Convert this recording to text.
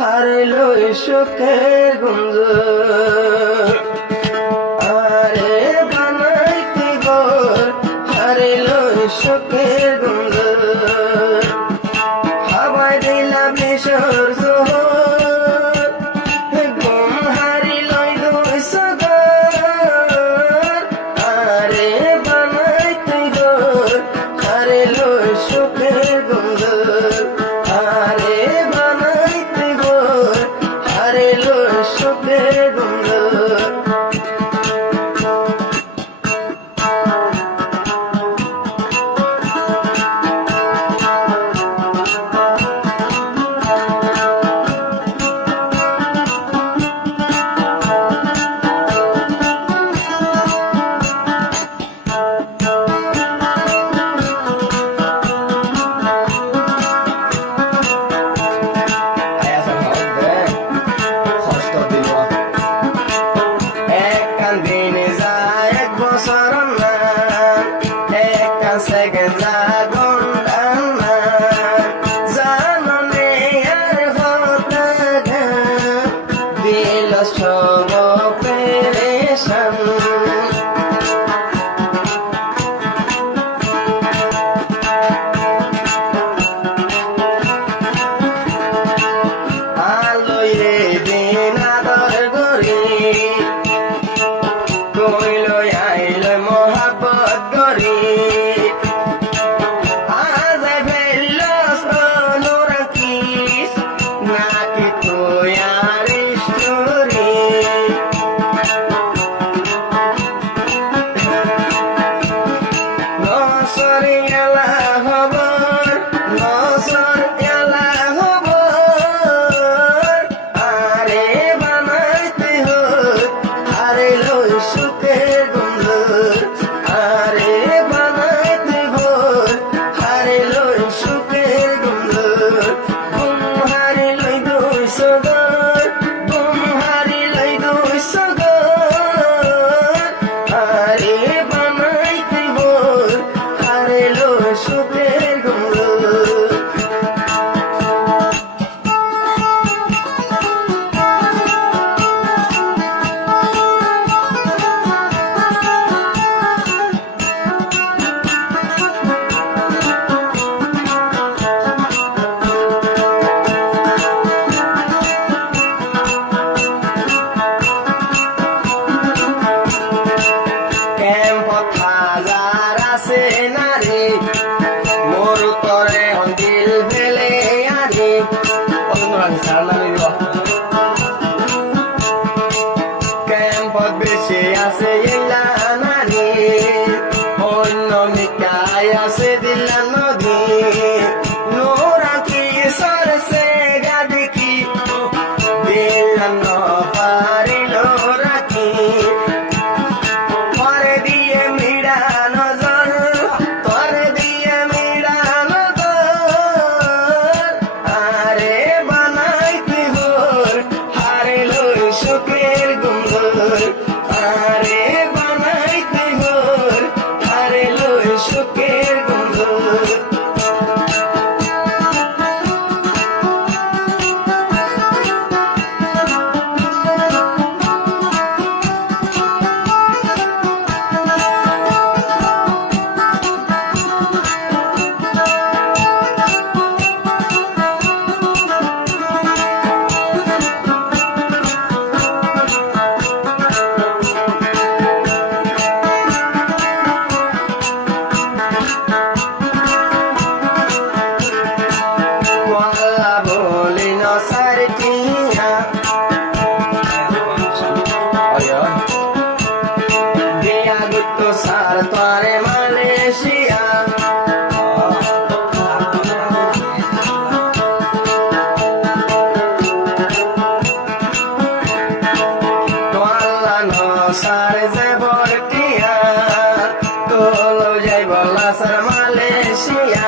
হারিলো সুখের গুঞ্জ আরে বানাইতে ঘর হারিলো সুখের গুঞ্জ হাওয়ায় দিলাম নেশার জোহর ঘুম হারিলই দুই সগর আরে বানাইতে ঘর হারিলো সুখের গুঞ্জ আরে বানাইতে ঘর হারিলো সুখের Goonj Kempot bersih ase yelanani Ono mikai ase dilanodi Nuraki sarse gadiki Dilano parilo raki Tore diye mira nazar Tore diye mira nazar Are banaiti hor Harilo shukir gumbar Are banaiti hor Harilo shukir gumbar Tore Malaysia Tuala no sare zebortia Tolo jai bola sar Malaysia